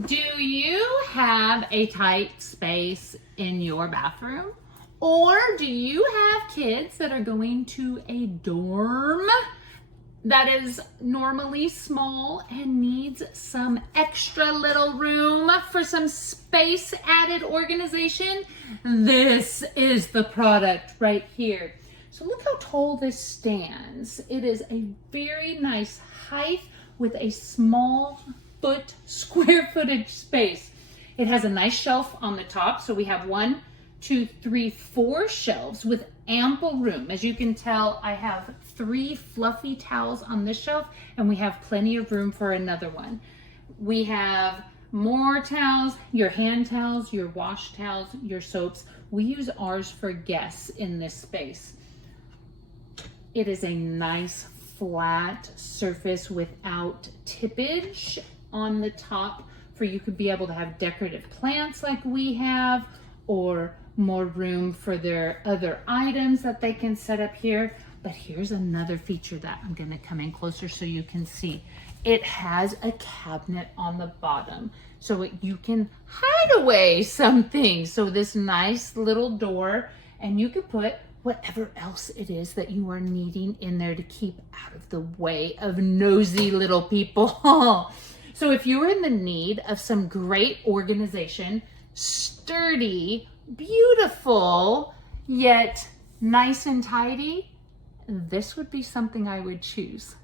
Do you have a tight space in your bathroom? Or do you have kids that are going to a dorm that is normally small and needs some extra little room for some space added organization? This is the product right here. So look how tall this stands. It is a very nice height with a small square footage space. It has a nice shelf on the top. So we have 1, 2, 3, 4 shelves with ample room. As you can tell, I have 3 fluffy towels on this shelf and we have plenty of room for another one. We have more towels, your hand towels, your wash towels, your soaps. We use ours for guests in this space. It is a nice flat surface without tippage on the top for you could be able to have decorative plants like we have, or more room for their other items that they can set up here. But here's another feature that I'm gonna come in closer so you can see. It has a cabinet on the bottom so you can hide away some things. So this nice little door, and you can put whatever else it is that you are needing in there to keep out of the way of nosy little people. So if you're in the need of some great organization, sturdy, beautiful, yet nice and tidy, this would be something I would choose.